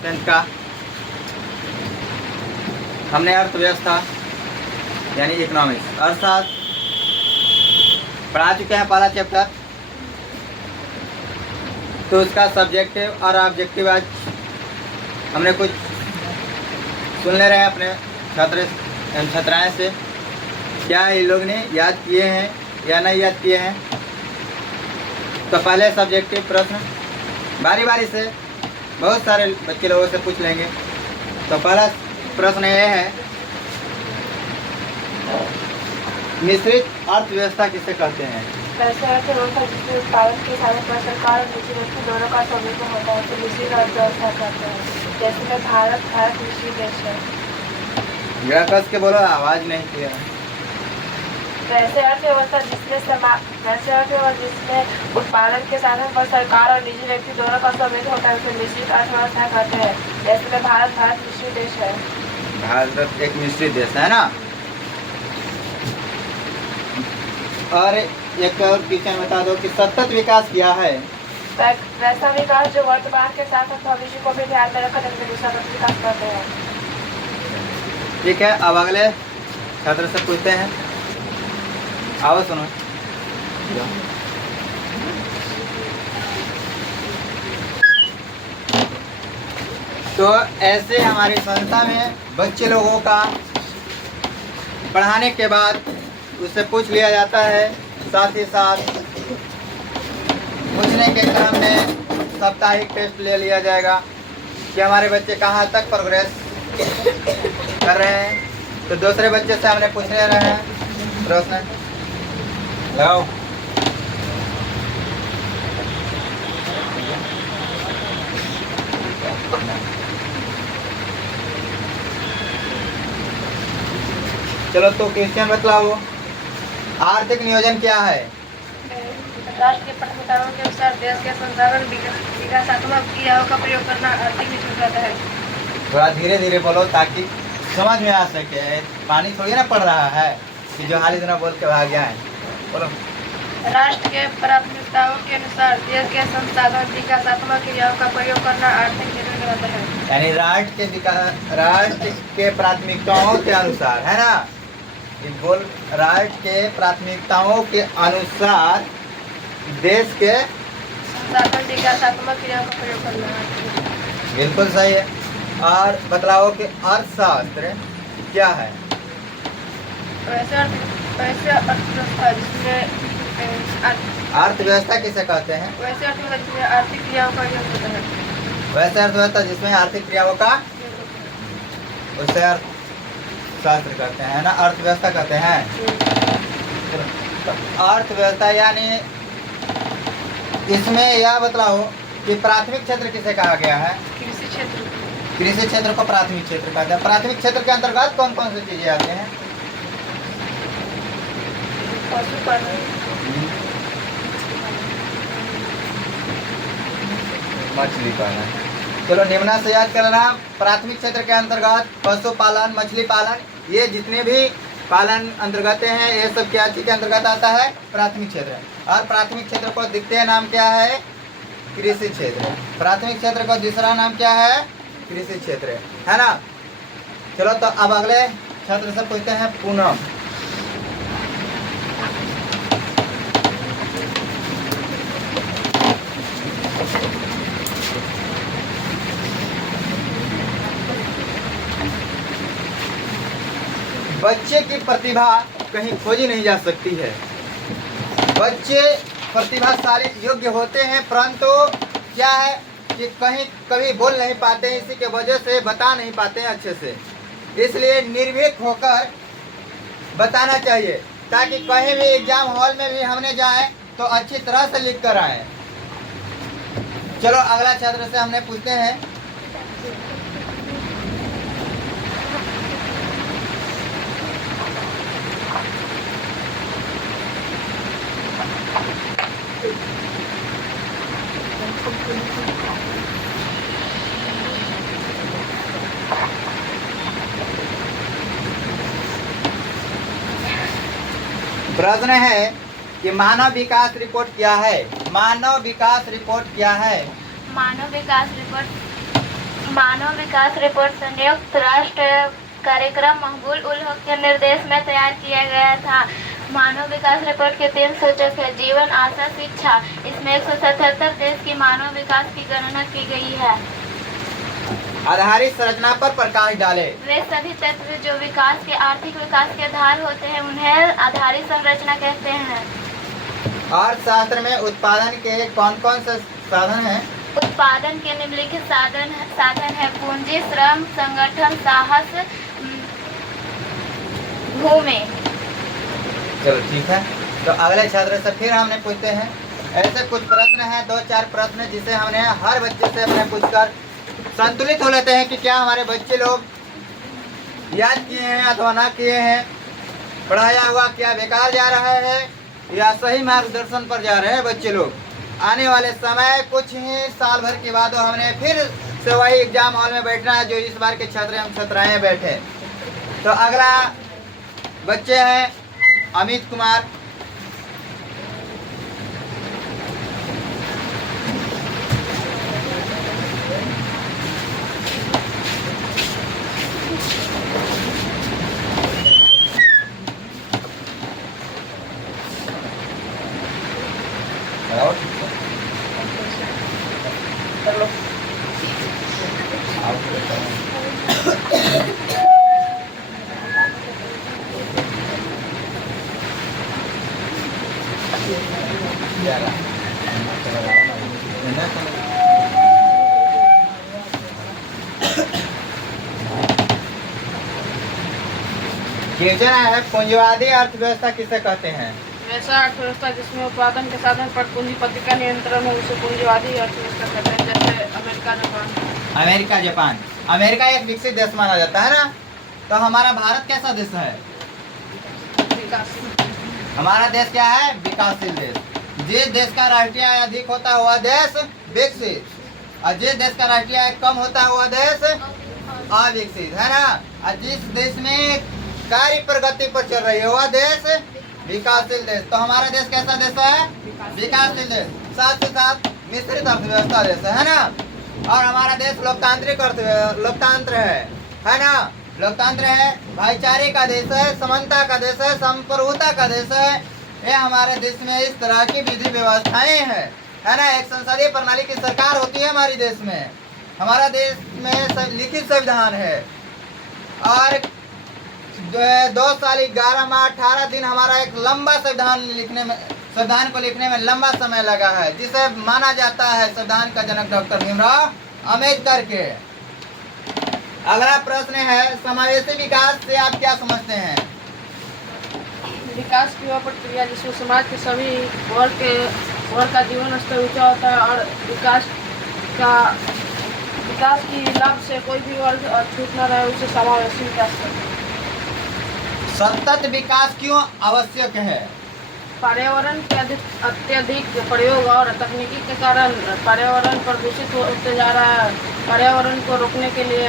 10th का हमने अर्थव्यवस्था यानी इकोनॉमिक्स अर्थशास्त्र पढ़ा चुके हैं पहला चैप्टर। तो उसका सब्जेक्टिव और ऑब्जेक्टिव आज हमने कुछ सुन ले रहे हैं अपने छात्र एवं छात्राएँ से, क्या ये लोग ने याद किए हैं या नहीं याद किए हैं। तो पहले सब्जेक्टिव प्रश्न बारी बारी से बहुत सारे बच्चे लोगों से पूछ लेंगे। तो पहला प्रश्न ये है, मिश्रित अर्थव्यवस्था किसे कहते हैं। वैसे अर्थव्यवस्था जिसमें उत्पादन के साधन पर सरकार और निजी व्यक्ति दोनों का स्वामित्व होता है तो मिश्रित अर्थव्यवस्था कहते हैं। जैसे में भारत मिश्रित देश है। जरा कस के बोलो, आवाज़ नहीं क्लियर है। वैसे अर्थव्यवस्था जिसमें उत्पादन के साधन पर सरकार और निजी व्यक्ति दोनों का स्वामित्व होता है उसे मिश्रित अर्थव्यवस्था कहते हैं। जैसे में भारत मिश्रित देश है। भारत एक मिश्रित देश है ना। और एक और क्वेश्चन बता दो कि सतत विकास क्या है। वैसा विकास जो वर्तमान के साथ साथ भविष्य को भी ध्यान में रखकर सतत विकास करते हैं। ठीक है, अब अगले छात्र से पूछते हैं, आओ सुनो। तो ऐसे हमारी संस्था में बच्चे लोगों का पढ़ाने के बाद उससे पूछ लिया जाता है, साथ ही साथ पूछने के क्रम में साप्ताहिक टेस्ट ले लिया जाएगा कि हमारे बच्चे कहाँ तक प्रोग्रेस कर रहे हैं। तो दूसरे बच्चे से हमने पूछ ले रहे हैं प्रश्न, लगाओ। चलो तो क्वेश्चन बतलाओ, आर्थिक नियोजन क्या है। राष्ट्र के प्राथमिकताओं के अनुसार देश के संसाधन विकासात्मक क्रियाओं का प्रयोग करना आर्थिक नियोजन कहता है। थोड़ा धीरे धीरे बोलो ताकि समझ में आ सके। पानी थोड़ी ना पड़ रहा है कि जो हाल इतना बोल के भाग जाए। बोलो। राष्ट्र के प्राथमिकताओं के अनुसार देश के संसाधन विकासात्मक क्रियाओं का प्रयोग करना आर्थिक नियोजन कहता है। यानी राष्ट्र के प्राथमिकताओं के अनुसार, है ना। बोल, राष्ट्र के प्राथमिकताओं के अनुसार देश के संसाधन विकासात्मक क्रियाओं का प्रयोग करना। बिल्कुल सही है। और बतलाओ कि अर्थशास्त्र क्या है। वैसे अर्थव्यवस्था जिसमें अर्थव्यवस्था किसे कहते हैं। वैसे अर्थव्यवस्था जिसमें आर्थिक क्रियाओं का योग होता है। वैसे अर्थव्यवस्था जिसमें आर्थिक क्रियाओं का, उसे अर्थशास्त्र कहते हैं ना, अर्थव्यवस्था कहते हैं। तो अर्थव्यवस्था यानी इसमें यह बतलाओ कि प्राथमिक क्षेत्र किसे कहा गया है। कृषि क्षेत्र। कृषि क्षेत्र को प्राथमिक क्षेत्र कहते हैं। प्राथमिक क्षेत्र के अंतर्गत कौन कौन सी चीजें आती हैं। पशुपालन, मछली पालन। चलो निम्न से याद करना, प्राथमिक क्षेत्र के अंतर्गत पशुपालन, मछली पालन, ये जितने भी पालन अंतर्गत हैं ये सब क्या चीज के अंतर्गत आता है, प्राथमिक क्षेत्र। और प्राथमिक क्षेत्र को द्वितीय नाम क्या है, कृषि क्षेत्र। प्राथमिक क्षेत्र का दूसरा नाम क्या है, कृषि क्षेत्र, है ना। चलो तो अब अगले छात्र से पूछते हैं पूनम। बच्चे की प्रतिभा कहीं खोजी नहीं जा सकती है। बच्चे प्रतिभाशाली योग्य होते हैं, परंतु क्या है कि कहीं कभी बोल नहीं पाते हैं, इसी के वजह से बता नहीं पाते हैं अच्छे से। इसलिए निर्भीक होकर बताना चाहिए ताकि कहीं भी एग्जाम हॉल में भी हमने जाए तो अच्छी तरह से लिख कर आए। चलो अगला छात्र से हमने पूछते हैं, प्रश्न है कि मानव विकास रिपोर्ट क्या है। मानव विकास रिपोर्ट क्या है। मानव विकास रिपोर्ट मानव विकास रिपोर्ट संयुक्त राष्ट्र कार्यक्रम महबूब उल हक के निर्देश में तैयार किया गया था। मानव विकास रिपोर्ट के 3 सूचक है: जीवन, आशा, शिक्षा। इसमें 177 देश की मानव विकास की गणना की गई है। आधारित संरचना पर प्रकाश डाले। वे सभी तत्व जो विकास के आर्थिक विकास के आधार होते हैं उन्हें आधारित संरचना कहते हैं। अर्थशास्त्र में उत्पादन के कौन कौन से साधन हैं? उत्पादन के निम्नलिखित साधन है: पूंजी, श्रम, संगठन, साहस, भूमि। चलो ठीक है। तो अगले छात्र से फिर हमने पूछते हैं, ऐसे कुछ प्रश्न हैं, 2-4 प्रश्न जिसे हमने हर बच्चे से अपने पूछकर संतुलित हो लेते हैं कि क्या हमारे बच्चे लोग याद किए हैं अथवा ना किए हैं, पढ़ाया हुआ क्या बेकार जा रहा है या सही मार्गदर्शन पर जा रहे हैं बच्चे लोग। आने वाले समय कुछ ही साल भर के बाद हमने फिर से वही एग्जाम हॉल में बैठना है जो इस बार के छात्र हम छात्राएं बैठे। तो अगला बच्चे हैं अमित कुमार। क्वेश्चन है, पूंजीवादी अर्थव्यवस्था किसे कहते हैं? वैसा अर्थव्यवस्था जिसमें उत्पादन के साधन पर पूंजीपति का नियंत्रण हो उसे पूंजीवादी अर्थव्यवस्था कहते हैं। जैसे America, Japan. America, Japan. America एक विकसित देश माना जाता है ना, तो हमारा भारत कैसा देश है? विकासशील। हमारा देश क्या है? विकासशील देश। जिस देश का राष्ट्रीय आय अधिक होता है वह देश विकसित, और जिस देश का राष्ट्रीय आय कम होता है वह देश अविकसित, है ना। और जिस देश में कार्य प्रगति पर चल रही है वह देश विकासशील देश। तो हमारा देश कैसा देश है? विकासशील देश। साथ ही साथ मिश्रित अर्थव्यवस्था देश है ना। और हमारा देश लोकतांत्रिक लोकतंत्र है ना। लोकतंत्र है, भाईचारे का देश है, समानता का देश है, संप्रभुता का देश है। ये हमारे देश में इस तरह की विधि व्यवस्थाएं हैं, है ना। एक संसदीय प्रणाली की सरकार होती है हमारे देश में। हमारा देश में लिखित संविधान है और 2 साल 11 माह 18 दिन हमारा एक लंबा संविधान को लिखने में लंबा समय लगा है, जिसे माना जाता है संविधान का जनक डॉक्टर भीमराव अम्बेडकर के। अगला प्रश्न है, समावेशी विकास से आप क्या समझते हैं? विकास की वह प्रक्रिया जिसमें समाज के सभी वर्ग का जीवन स्तर ऊंचा होता है और विकास की लाभ से कोई भी वर्ग छूट न रहे, उसे समावेशी विकास कहते हैं। सतत विकास क्यों आवश्यक है? पर्यावरण के अत्यधिक प्रयोग और तकनीकी के कारण पर्यावरण प्रदूषित होते जा रहा है। पर्यावरण को रोकने के लिए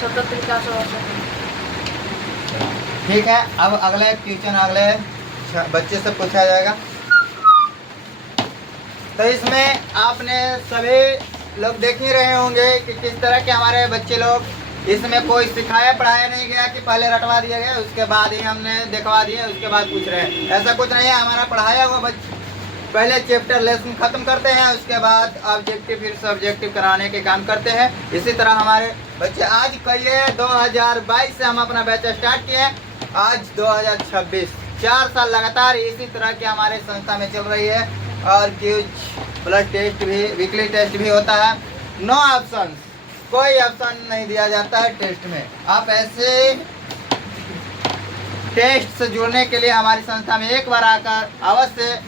सतत विकास आवश्यक है। ठीक है। अब अगले क्वेश्चन अगले बच्चे से पूछा जाएगा। तो इसमें आपने सभी लोग देख ही रहे होंगे कि किस तरह के हमारे बच्चे लोग, इसमें कोई सिखाया पढ़ाया नहीं गया कि पहले रटवा दिया गया उसके बाद ही हमने दिखवा दिया उसके बाद पूछ रहे हैं, ऐसा कुछ नहीं है। हमारा पढ़ाया हुआ बच्चे पहले चैप्टर लेसन खत्म करते हैं, उसके बाद ऑब्जेक्टिव फिर सब्जेक्टिव कराने के काम करते हैं। इसी तरह हमारे बच्चे आज कहिए 2022 से हम अपना बैच स्टार्ट किए, आज 2026, 4 साल लगातार इसी तरह की हमारे संस्था में चल रही है। और कुछ ब्लड टेस्ट भी, वीकली टेस्ट भी होता है। नो ऑप्शन, कोई ऑप्शन नहीं दिया जाता है टेस्ट में। आप ऐसे टेस्ट से जुड़ने के लिए हमारी संस्था में एक बार आकर अवश्य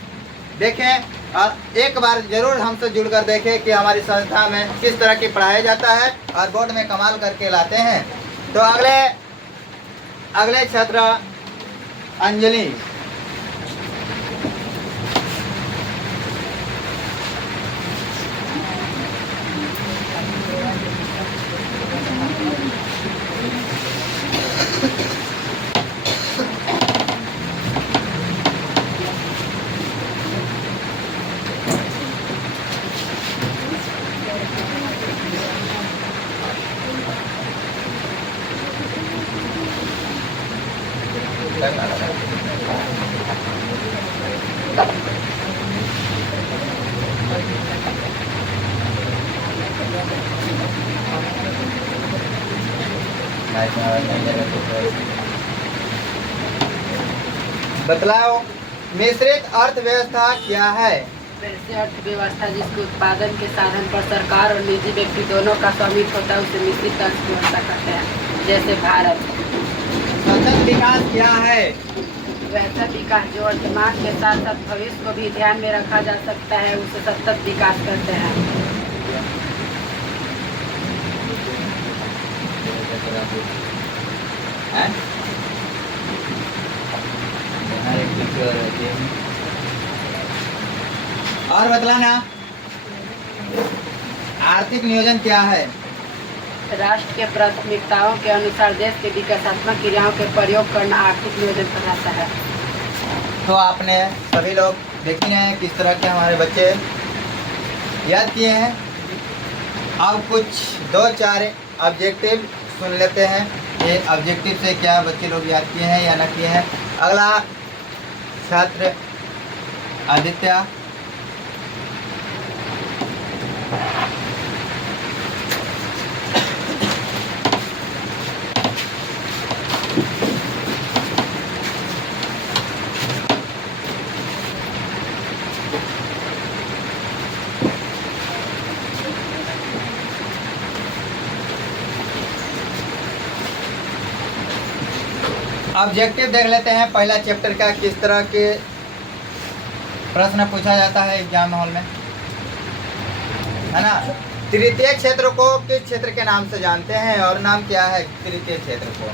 देखें और एक बार जरूर हमसे जुड़कर देखें कि हमारी संस्था में किस तरह की पढ़ाया जाता है और बोर्ड में कमाल करके लाते हैं। तो अगले छात्र अंजलि। बतलाओ, मिश्रित अर्थव्यवस्था क्या है? वैसे अर्थव्यवस्था जिसके उत्पादन के साधन पर सरकार और निजी व्यक्ति दोनों का स्वामित्व होता है उसे मिश्रित अर्थव्यवस्था कहते हैं। जैसे भारत। सतत विकास क्या है? वैसा विकास जो वर्तमान के साथ साथ भविष्य को भी ध्यान में रखा जा सकता है उसे सतत विकास कहते हैं। और बतलाना, आर्थिक नियोजन क्या है? राष्ट्र के प्राथमिकताओं के अनुसार देश के विकासात्मक क्रियाओं के प्रयोग करना आर्थिक नियोजन कहलाता है। तो आपने सभी लोग देख ही रहे हैं किस तरह के हमारे बच्चे याद किए हैं। अब कुछ 2-4 ऑब्जेक्टिव सुन लेते हैं, ये ऑब्जेक्टिव से क्या बच्चे लोग याद किए हैं या न किए हैं। अगला छात्र आदित्य। ऑब्जेक्टिव देख लेते हैं पहला चैप्टर का, किस तरह के प्रश्न पूछा जाता है एग्जाम हॉल में, है ना। तृतीय क्षेत्र को किस क्षेत्र के नाम से जानते हैं और नाम क्या है तृतीय क्षेत्र को?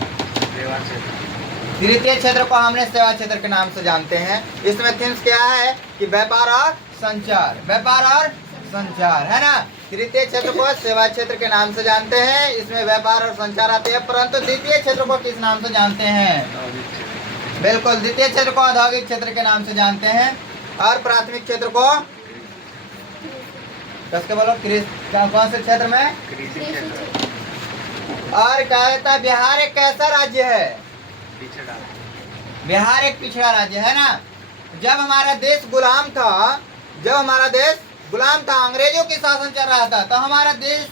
तृतीय क्षेत्र को हमने सेवा क्षेत्र के नाम से जानते हैं। इसमें थीम्स क्या है कि व्यापार और संचार, व्यापार और संचार, है ना। तृतीय क्षेत्र को सेवा क्षेत्र के नाम से जानते हैं, इसमें व्यापार और संचार आते हैं। परंतु द्वितीय क्षेत्र को किस नाम से जानते हैं? बिल्कुल, द्वितीय क्षेत्र को औद्योगिक क्षेत्र के नाम से जानते हैं। और प्राथमिक क्षेत्र को कसके बोलो, कौन से क्षेत्र में? और कहता बिहार एक कैसा राज्य है? बिहार एक पिछड़ा राज्य है ना। जब हमारा देश गुलाम था, जब हमारा देश गुलाम था, अंग्रेजों की शासन चल रहा था, तो हमारा देश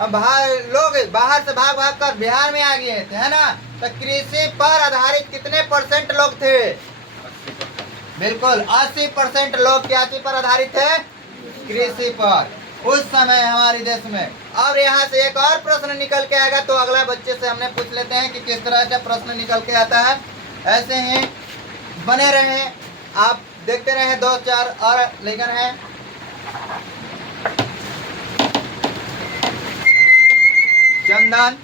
लोग बाहर से भाग भाग कर बिहार में आ गए थे, है ना। तो कृषि पर आधारित कितने % लोग थे? बिल्कुल 80% लोग क्या चीज पर आधारित थे? कृषि पर, उस समय हमारे देश में। और यहाँ से एक और प्रश्न निकल के आएगा, तो अगला बच्चे से हमने पूछ लेते हैं कि किस तरह का प्रश्न निकल के आता है। ऐसे ही बने रहे, आप देखते रहे। 2-4 और लेकर हैं। चंदन,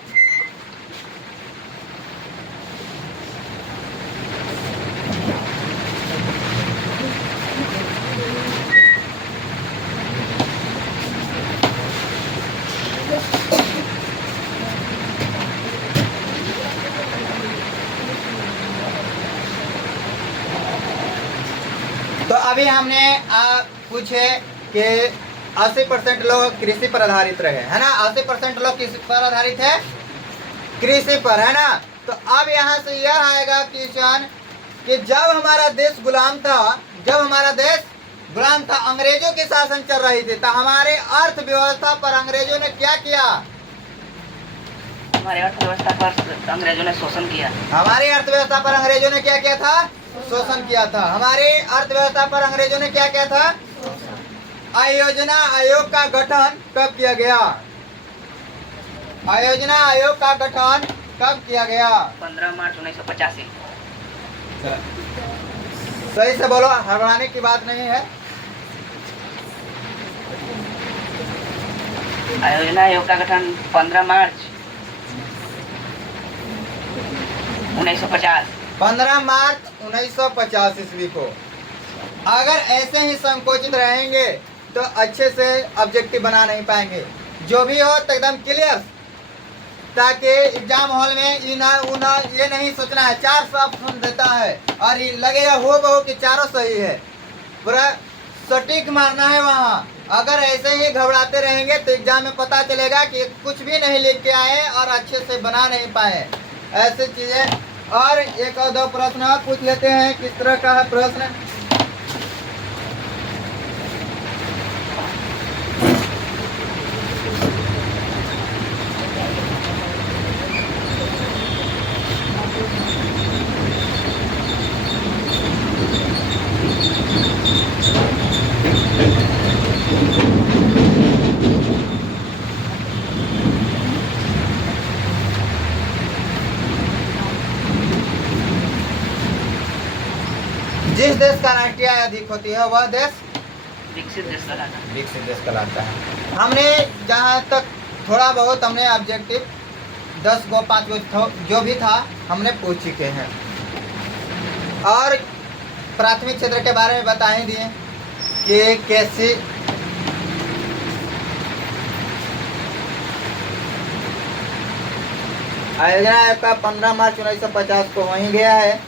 तो अभी हमने पूछे कि 80% लोग कृषि पर आधारित रहे, है ना। 80% लोग किस पर आधारित है? कृषि पर, है ना। तो अब यहाँ से यह आएगा क्वेश्चन कि जब हमारा देश गुलाम था, जब हमारा देश गुलाम था, अंग्रेजों की शासन चल रही थी, तो हमारे अर्थव्यवस्था पर अंग्रेजों ने क्या किया? हमारे अर्थव्यवस्था पर अंग्रेजों ने शोषण किया। हमारी अर्थव्यवस्था पर अंग्रेजों ने क्या किया था? शोषण किया था। हमारी अर्थव्यवस्था पर अंग्रेजों ने क्या किया था? आयोजना आयोग का गठन कब किया गया? आयोजना आयोग का गठन कब किया गया? 15 मार्च 1985। सही से बोलो, हड़बड़ाने की बात नहीं है। आयोजना आयोग का गठन 15 मार्च 1950। 15 मार्च 1950 ईस्वी को। अगर ऐसे ही संकोचित रहेंगे तो अच्छे से ऑब्जेक्टिव बना नहीं पाएंगे। जो भी हो तो एकदम क्लियर, ताकि एग्जाम हॉल में ये नहीं सोचना है 4 ऑप्शन देता है और ये लगेगा हो बहू कि चारों सही है। पूरा सटीक मारना है वहाँ। अगर ऐसे ही घबराते रहेंगे तो एग्जाम में पता चलेगा कि कुछ भी नहीं लिख के आए और अच्छे से बना नहीं पाए। ऐसी चीज़ें। और एक और 2 प्रश्न और पूछ लेते हैं। किस तरह का है प्रश्न? जिस देश का राष्ट्रीय आय अधिक होती है वह देश विकसित देश कहलाता है। विकसित देश कहलाता है। हमने जहाँ तक थोड़ा बहुत हमने ऑब्जेक्टिव 10 गो 5 गो जो भी था हमने पूछ चुके हैं और प्राथमिक क्षेत्र के बारे में बता ही दिए कि कैसे आयोजना आयोग का 15 मार्च 1950 को वहीं गया है।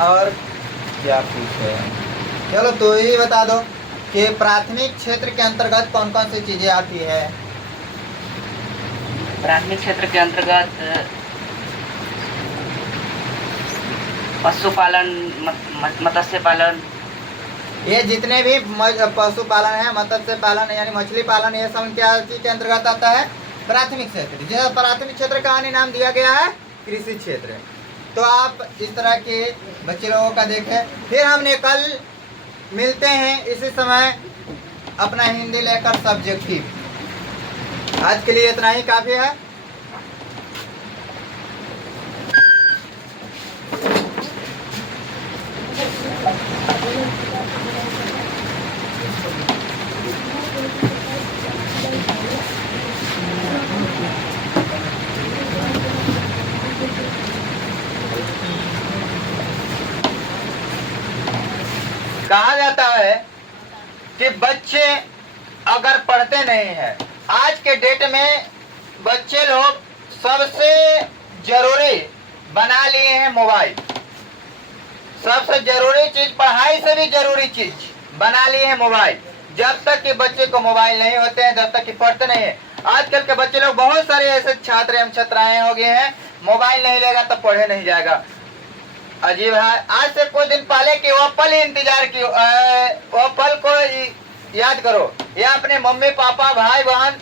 और क्या पूछे, चलो तो ये बता दो कि प्राथमिक क्षेत्र के अंतर्गत कौन कौन सी चीजें आती है। प्राथमिक क्षेत्र के अंतर्गत पशुपालन, मत्स्य पालन, ये जितने भी पशुपालन है, मत्स्य पालन यानी मछली पालन, ये सब क्या चीज के अंतर्गत आता है? प्राथमिक क्षेत्र। जिसे प्राथमिक क्षेत्र का अन्य नाम दिया गया है कृषि क्षेत्र। तो आप इस तरह के बच्चे लोगों का देखें। फिर हमने कल मिलते हैं इसी समय अपना हिंदी लेकर सब्जेक्टिव। आज के लिए इतना ही काफी है। कहा जाता है कि बच्चे अगर पढ़ते नहीं हैं, आज के डेट में बच्चे लोग सबसे जरूरी बना लिए हैं मोबाइल। सबसे जरूरी चीज, पढ़ाई से भी जरूरी चीज बना लिए हैं मोबाइल। जब तक कि बच्चे को मोबाइल नहीं होते हैं, जब तक कि पढ़ते नहीं है। आजकल के बच्चे लोग, बहुत सारे ऐसे छात्र एवं छात्राएं हो गए हैं, मोबाइल नहीं लेगा तो पढ़े नहीं जाएगा। अजीब है। आज से कुछ दिन पहले की वो पल इंतजार की, वो पल को याद करो, या अपने मम्मी पापा भाई बहन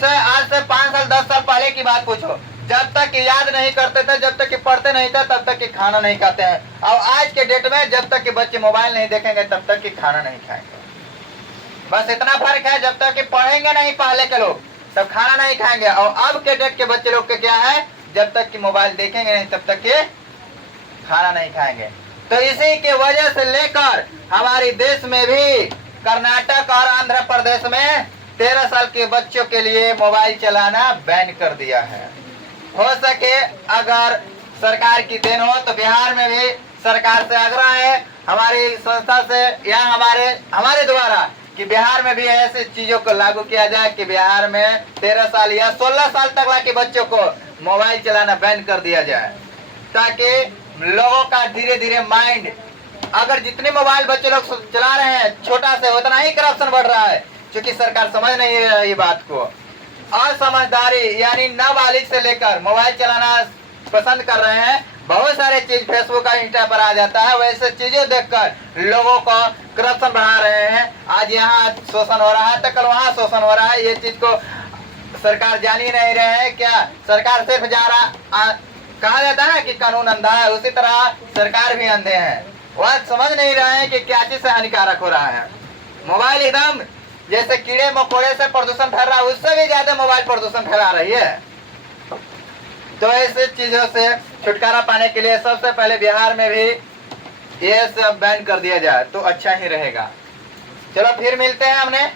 से आज से 5 साल 10 साल पहले की बात पूछो। जब तक कि याद नहीं करते थे, जब तक कि पढ़ते नहीं थे, तब तक कि खाना नहीं खाते हैं। और आज के डेट में जब तक कि बच्चे मोबाइल नहीं देखेंगे तब तक कि खाना नहीं खाएंगे। बस इतना फर्क है। जब तक कि पढ़ेंगे नहीं पहले के लोग तब खाना नहीं खाएंगे। और अब के डेट के बच्चे लोग के क्या है, जब तक कि मोबाइल देखेंगे नहीं तब तक कि खाना नहीं खाएंगे। तो इसी के वजह से लेकर हमारे देश में भी कर्नाटक और आंध्र प्रदेश में 13 साल के बच्चों के लिए मोबाइल चलाना बैन कर दिया है। हो सके अगर सरकार की देन हो तो बिहार में भी सरकार से आग्रह है, हमारी संस्था से या हमारे द्वारा, कि बिहार में भी ऐसे चीजों को लागू किया जाए कि बिहार में 13 साल या 16 साल तक के बच्चों को मोबाइल चलाना बैन कर दिया जाए, ताकि लोगों का धीरे धीरे माइंड, अगर जितने मोबाइल बच्चे लोग चला रहे हैं छोटा से, उतना ही करप्शन बढ़ रहा है। क्योंकि सरकार समझ नहीं रही बात को। असमझदारी यानी नाबालिग से लेकर मोबाइल चलाना पसंद कर रहे हैं। बहुत सारे चीज फेसबुक और इंस्टा पर आ जाता है, वैसे चीजें देखकर लोगों को करप्शन बढ़ा रहे हैं। आज यहाँ शोषण हो रहा है तो कल वहाँ शोषण हो रहा है। ये चीज को सरकार जान ही नहीं रहे हैं। क्या सरकार सिर्फ कहा जाता है कि कानून अंधा है, उसी तरह सरकार भी अंधे हैं। वह समझ नहीं रहे हैं कि क्या चीज से हानिकारक हो रहा है। मोबाइल एकदम जैसे कीड़े मकोड़े से प्रदूषण फैल रहा है, उससे भी ज्यादा मोबाइल प्रदूषण फैला रही है। तो ऐसे चीजों से छुटकारा पाने के लिए सबसे पहले बिहार में भी ये सब बैन कर दिया जाए तो अच्छा ही रहेगा। चलो फिर मिलते हैं हमने